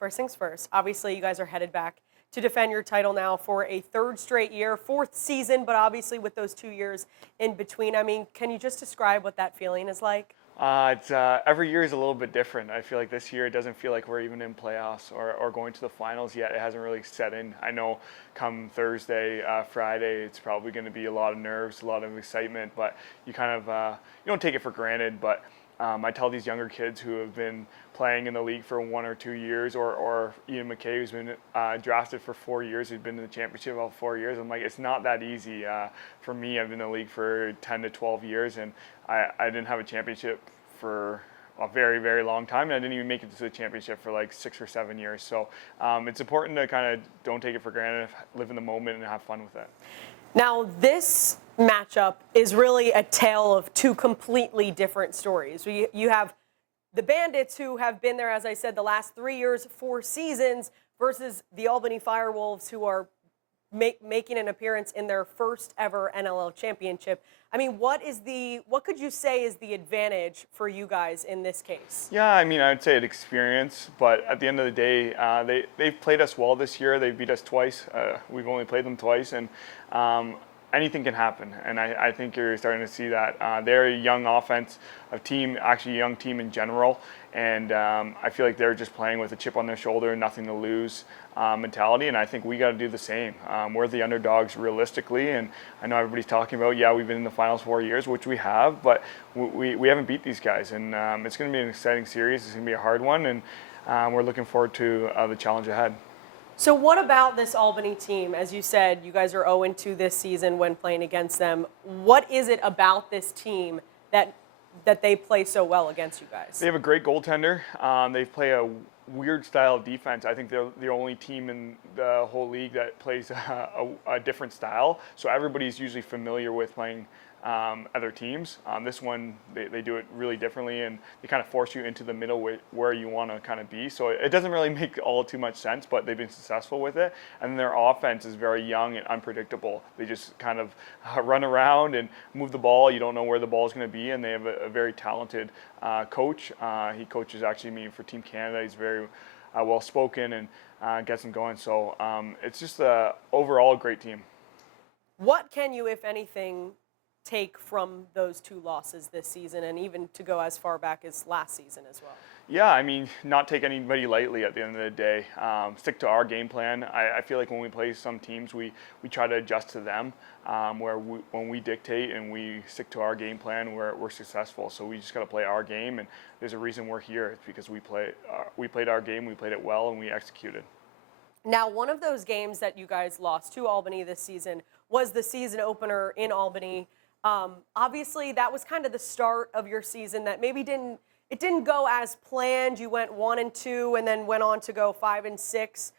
First things first, obviously you guys are headed back to defend your title now for a third straight year, fourth season, but obviously with those 2 years in between. I mean, can you just describe what that feeling is like? It's every year is a little bit different. I feel like this year it doesn't feel like we're even in playoffs or going to the finals yet. It hasn't really set in. I know come Thursday, Friday, it's probably going to be a lot of nerves, a lot of excitement, but you kind of you don't take it for granted. But I tell these younger kids who have been playing in the league for 1 or 2 years, or Ian McKay, who's been drafted for 4 years, who's been in the championship about 4 years. I'm like, it's not that easy. For me, I've been in the league for 10 to 12 years, and I didn't have a championship for a very, very long time, and I didn't even make it to the championship for like 6 or 7 years. So it's important to kind of don't take it for granted, live in the moment, and have fun with it. Now, this matchup is really a tale of two completely different stories. You have the Bandits, who have been there, as I said, the last 3 years, 4 seasons, versus the Albany Firewolves, who are making an appearance in their first ever NLL championship. I mean, what could you say is the advantage for you guys in this case? Yeah, I mean, I'd say it's experience, but at the end of the day, they've played us well this year. They've beat us twice. We've only played them twice, and anything can happen. And I think you're starting to see that. They're a young offensive team, actually a young team in general, and I feel like they're just playing with a chip on their shoulder, nothing to lose mentality, and I think we got to do the same. We're the underdogs realistically, and I know everybody's talking about, yeah, we've been in the finals 4 years, which we have, but we haven't beat these guys, and it's going to be an exciting series. It's going to be a hard one, and we're looking forward to the challenge ahead. So what about this Albany team? As you said, you guys are 0-2 this season when playing against them. What is it about this team that they play so well against you guys? They have a great goaltender. They play a weird style of defense. I think they're the only team in the whole league that plays a different style. So everybody's usually familiar with playing other teams. This one, they do it really differently, and they kind of force you into the middle where you want to kind of be. So it doesn't really make all too much sense, but they've been successful with it. And their offense is very young and unpredictable. They just kind of run around and move the ball. You don't know where the ball is going to be, and they have a very talented coach. He coaches actually me for Team Canada. He's very well-spoken and gets them going. So it's just overall a great team. What can you, if anything, take from those 2 losses this season, and even to go as far back as last season as well? Yeah, I mean, not take anybody lightly at the end of the day. Stick to our game plan. I feel like when we play some teams, we try to adjust to them, when we dictate and we stick to our game plan, we're successful. So we just got to play our game, and there's a reason we're here. It's because we played our game, we played it well, and we executed. Now, one of those games that you guys lost to Albany this season was the season opener in Albany. Obviously, that was kind of the start of your season that maybe didn't go as planned. You went 1-2 and then went on to go 5-6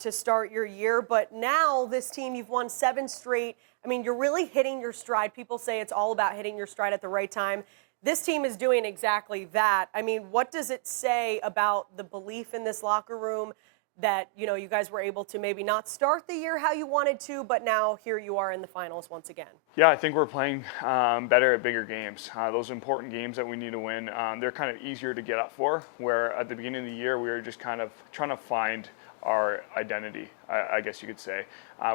to start your year. But now this team, you've won 7 straight. I mean, you're really hitting your stride. People say it's all about hitting your stride at the right time. This team is doing exactly that. I mean, what does it say about the belief in this locker room that, you know, you guys were able to maybe not start the year how you wanted to, but now here you are in the finals once again? Yeah, I think we're playing better at bigger games. Those important games that we need to win, they're kind of easier to get up for, where at the beginning of the year we were just kind of trying to find our identity, I guess you could say.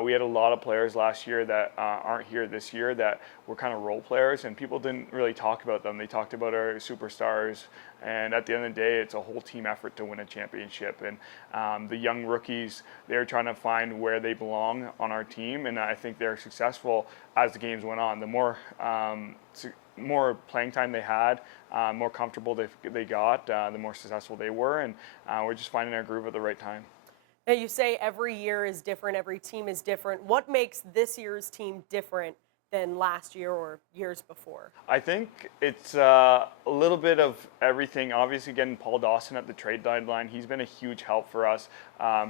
We had a lot of players last year that aren't here this year that were kind of role players, and people didn't really talk about them. They talked about our superstars, and at the end of the day, it's a whole team effort to win a championship. And the young rookies, they're trying to find where they belong on our team, and I think they're successful as the games went on. The more playing time they had, more comfortable they got, the more successful they were, and we're just finding our groove at the right time. Now, you say every year is different, every team is different. What makes this year's team different than last year or years before? I think it's a little bit of everything. Obviously, getting Paul Dawson at the trade deadline, he's been a huge help for us.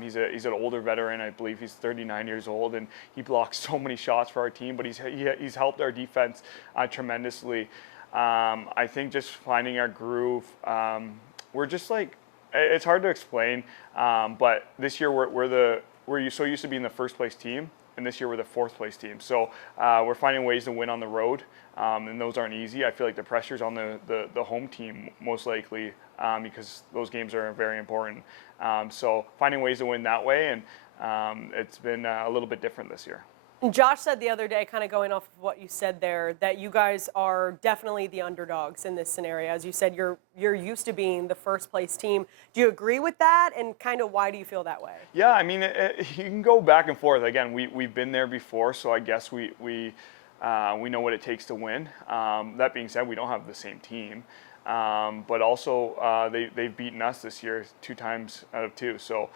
He's an older veteran. I believe he's 39 years old, and he blocks so many shots for our team, but he's helped our defense tremendously. I think just finding our groove, we're just like, it's hard to explain, but this year we're so used to being the first place team, and this year we're the 4th place team. So we're finding ways to win on the road, and those aren't easy. I feel like the pressure's on the home team most likely, because those games are very important. So finding ways to win that way, and it's been a little bit different this year. Josh said the other day, kind of going off of what you said there, that you guys are definitely the underdogs in this scenario. As you said, you're used to being the 1st place team. Do you agree with that, and kind of why do you feel that way? Yeah, I mean, you can go back and forth. Again, we've been there before, so I guess we know what it takes to win. That being said, we don't have the same team. But also they've beaten us this year 2 times out of 2. So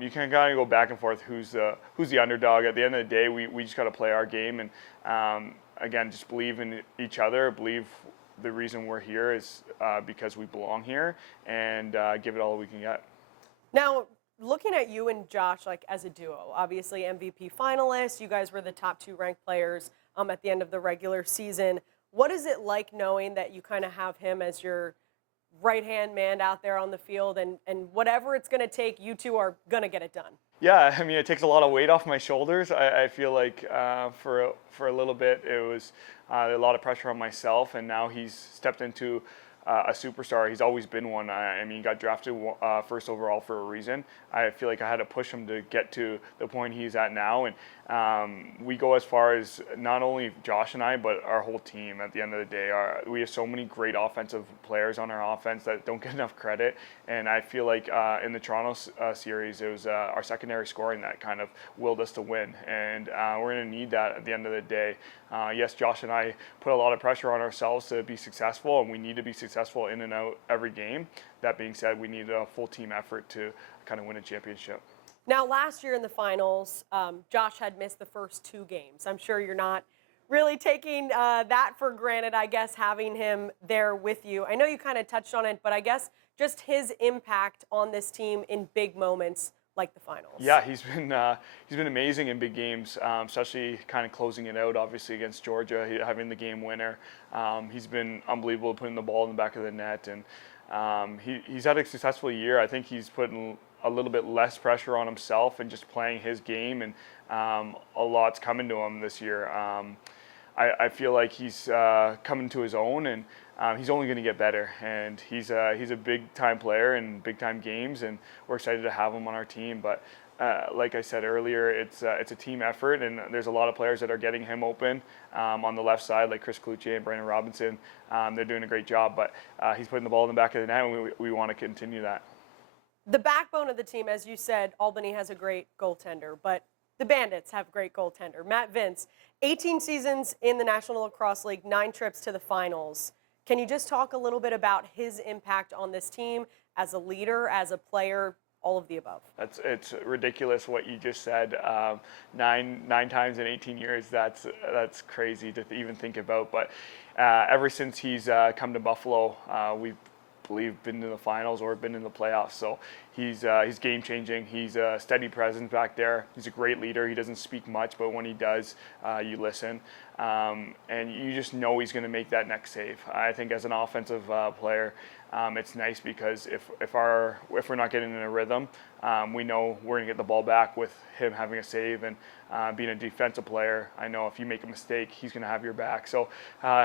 you can kind of go back and forth who's the underdog. At the end of the day, we just got to play our game, and again, just believe in each other. Believe the reason we're here is because we belong here, and give it all we can get. Now, looking at you and Josh, like as a duo, obviously MVP finalists, you guys were the top 2 ranked players at the end of the regular season. What is it like knowing that you kind of have him as your right-hand man out there on the field, and whatever it's going to take, you two are going to get it done? Yeah, I mean, it takes a lot of weight off my shoulders. I feel like for a little bit it was a lot of pressure on myself, and now he's stepped into a superstar. He's always been one. I mean, he got drafted 1st overall for a reason. I feel like I had to push him to get to the point he's at now, and we go as far as not only Josh and I, but our whole team. At the end of the day, we have so many great offensive players on our offense that don't get enough credit, and I feel like in the Toronto series, it was our secondary scoring that kind of willed us to win, and we're going to need that at the end of the day. Yes, Josh and I put a lot of pressure on ourselves to be successful, and we need to be successful in and out every game. That being said, we need a full team effort to kind of win a championship. Now, last year in the finals, Josh had missed the first 2 games. I'm sure you're not really taking that for granted, I guess, having him there with you. I know you kind of touched on it, but I guess just his impact on this team in big moments like the finals. Yeah, he's been amazing in big games, especially kind of closing it out, obviously, against Georgia, having the game winner. He's been unbelievable putting the ball in the back of the net, and he's had a successful year. I think he's putting a little bit less pressure on himself and just playing his game, and a lot's coming to him this year. I feel like he's coming to his own, and he's only going to get better. And he's a big-time player in big-time games, and we're excited to have him on our team. But like I said earlier, it's a team effort, and there's a lot of players that are getting him open on the left side, like Chris Cloutier and Brandon Robinson. They're doing a great job, but he's putting the ball in the back of the net, and we want to continue that. The backbone of the team, as you said, Albany has a great goaltender, but the Bandits have a great goaltender. Matt Vince, 18 seasons in the National Lacrosse League, 9 trips to the finals. Can you just talk a little bit about his impact on this team as a leader, as a player, all of the above? It's ridiculous what you just said. Nine times in 18 years, that's crazy to even think about. But ever since he's come to Buffalo, we've been in the finals or been in the playoffs. So he's game changing. He's a steady presence back there. He's a great leader. He doesn't speak much, but when he does, you listen. And you just know he's going to make that next save. I think as an offensive player, it's nice because if we're not getting in a rhythm, we know we're going to get the ball back with him having a save, and being a defensive player, I know if you make a mistake, he's going to have your back. So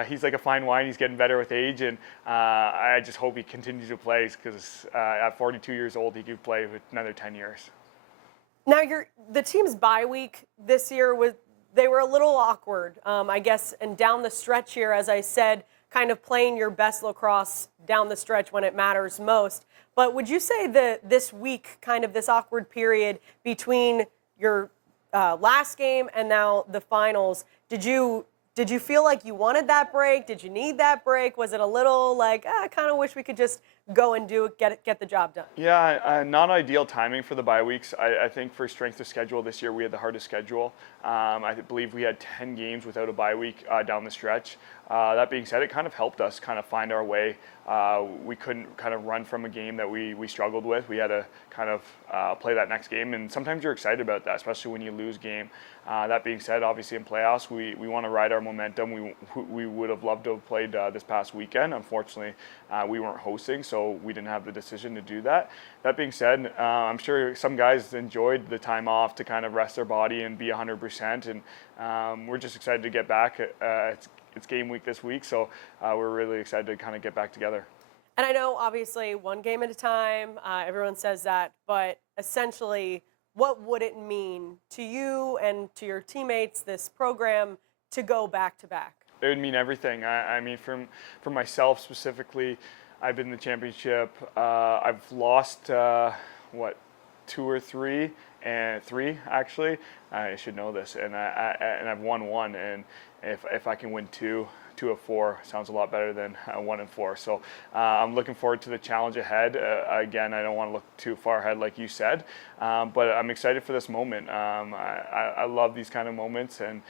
he's like a fine wine. He's getting better with age, and I just hope he continues to play because at 42 years old, he could play with another 10 years. Now, the team's bye week this year they were a little awkward, I guess, and down the stretch here, as I said, kind of playing your best lacrosse down the stretch when it matters most. But would you say that this week, kind of this awkward period between your last game and now the finals, did you feel like you wanted that break? Did you need that break? Was it a little like, I kind of wish we could just go and do it, get the job done? Yeah, not ideal timing for the bye weeks. I think for strength of schedule this year, we had the hardest schedule. I believe we had 10 games without a bye week down the stretch. That being said, it kind of helped us kind of find our way. We couldn't kind of run from a game that we struggled with. We had to kind of play that next game, and sometimes you're excited about that, especially when you lose game. That being said, obviously in playoffs, we want to ride our momentum. We would have loved to have played this past weekend. Unfortunately, we weren't hosting, so so we didn't have the decision to do that. That being said, I'm sure some guys enjoyed the time off to kind of rest their body and be 100%, and we're just excited to get back. It's game week this week, so we're really excited to kind of get back together. And I know, obviously, one game at a time, everyone says that, but essentially, what would it mean to you and to your teammates, this program, to go back-to-back? It would mean everything. I mean, for myself specifically, I've been in the championship. I've lost, 2 or 3, and 3 actually. I should know this, and I've won 1, and if I can win 2 of 4 sounds a lot better than 1 and 4. So I'm looking forward to the challenge ahead. Again, I don't want to look too far ahead, like you said, but I'm excited for this moment. I love these kind of moments, and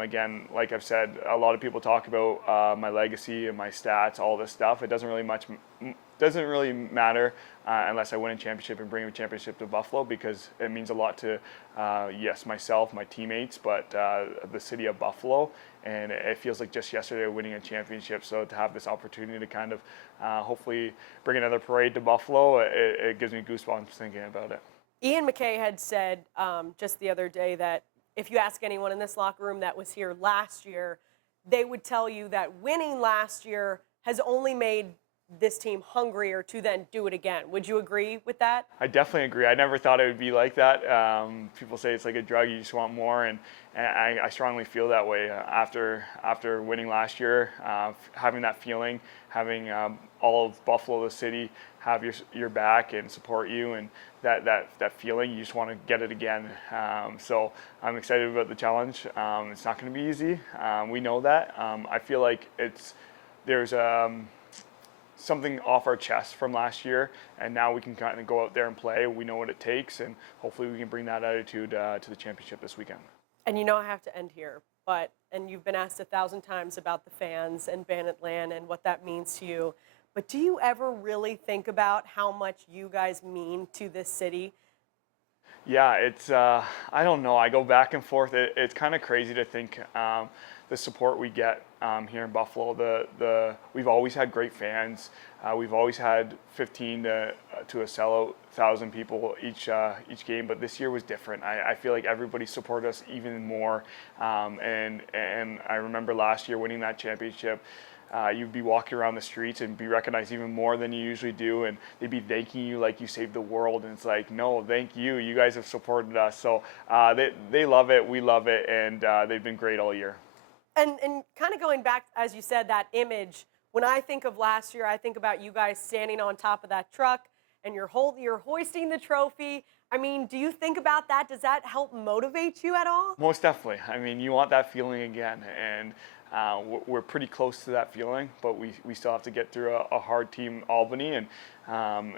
again, like I've said, a lot of people talk about my legacy and my stats, all this stuff. It doesn't really matter unless I win a championship and bring a championship to Buffalo, because it means a lot to, yes, myself, my teammates, but the city of Buffalo. And it feels like just yesterday winning a championship. So to have this opportunity to kind of hopefully bring another parade to Buffalo, it gives me goosebumps thinking about it. Ian McKay had said just the other day that if you ask anyone in this locker room that was here last year, they would tell you that winning last year has only made this team hungrier to then do it again. Would you agree with that? I definitely agree. I never thought it would be like that. People say it's like a drug, you just want more, and I strongly feel that way. After winning last year, having that feeling, having all of Buffalo, the city, have your back and support you, and that feeling, you just want to get it again. So I'm excited about the challenge. It's not going to be easy. We know that. I feel like there's something off our chest from last year, and now we can kind of go out there and play. We know what it takes, and hopefully we can bring that attitude to the championship this weekend. And I have to end here, and you've been asked 1,000 times about the fans and Bandit Land and what that means to you, but do you ever really think about how much you guys mean to this city? Yeah, it's, I don't know, I go back and forth. It's kind of crazy to think the support we get here in Buffalo. We've always had great fans. We've always had 15 to a sellout 1,000 people each game, but this year was different. I feel like everybody supported us even more, and I remember last year winning that championship. You'd be walking around the streets and be recognized even more than you usually do, and they'd be thanking you like you saved the world, and it's like, no, thank you. You guys have supported us. So they love it, we love it, and they've been great all year. And kind of going back, as you said, that image, when I think of last year, I think about you guys standing on top of that truck and you're hoisting the trophy. I mean, do you think about that? Does that help motivate you at all? Most definitely. I mean, you want that feeling again, and we're pretty close to that feeling, but we still have to get through a hard team, Albany, and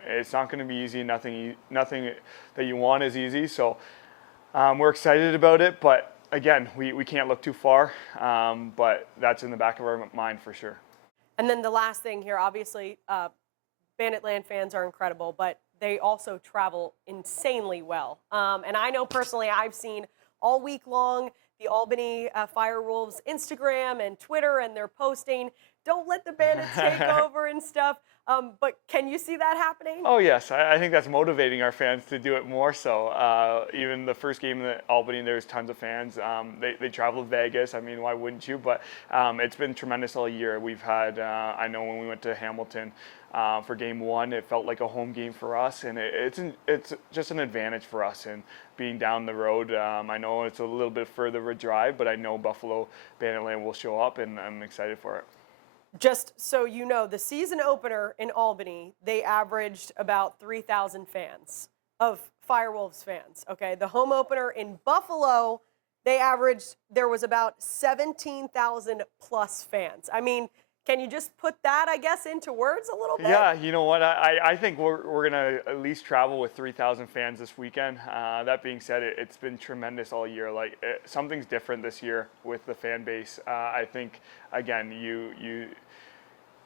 it's not going to be easy. Nothing that you want is easy, so we're excited about it, but again, we can't look too far, but that's in the back of our mind for sure. And then the last thing here, obviously, Bandit Land fans are incredible, but they also travel insanely well. And I know personally, I've seen all week long the Albany Firewolves Instagram and Twitter, and they're posting, don't let the Bandits take over and stuff. But can you see that happening? Oh, yes. I think that's motivating our fans to do it more so. Even the first game in Albany, there was tons of fans. They traveled to Vegas. I mean, why wouldn't you? But it's been tremendous all year. We've had, I know when we went to Hamilton for game 1, it felt like a home game for us. And it's just an advantage for us. And being down the road, I know it's a little bit further of a drive, but I know Buffalo Bandit Land will show up, and I'm excited for it. Just so you know, the season opener in Albany, they averaged about 3,000 fans, of Firewolves fans, okay? The home opener in Buffalo, there was about 17,000 plus fans. I mean, can you just put that, I guess, into words a little bit? Yeah, you know what? I think we're going to at least travel with 3,000 fans this weekend. That being said, it's been tremendous all year. Like, something's different this year with the fan base. I think, again,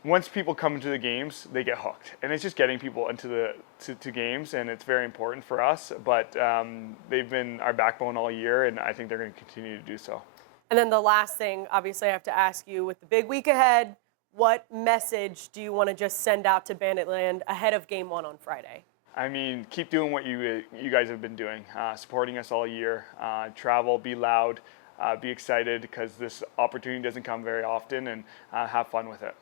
once people come into the games, they get hooked, and it's just getting people into to games, and it's very important for us. But they've been our backbone all year, and I think they're going to continue to do so. And then the last thing, obviously, I have to ask you, with the big week ahead, what message do you want to just send out to Banditland ahead of Game 1 on Friday? I mean, keep doing what you guys have been doing, supporting us all year. Travel, be loud, be excited, because this opportunity doesn't come very often, and have fun with it.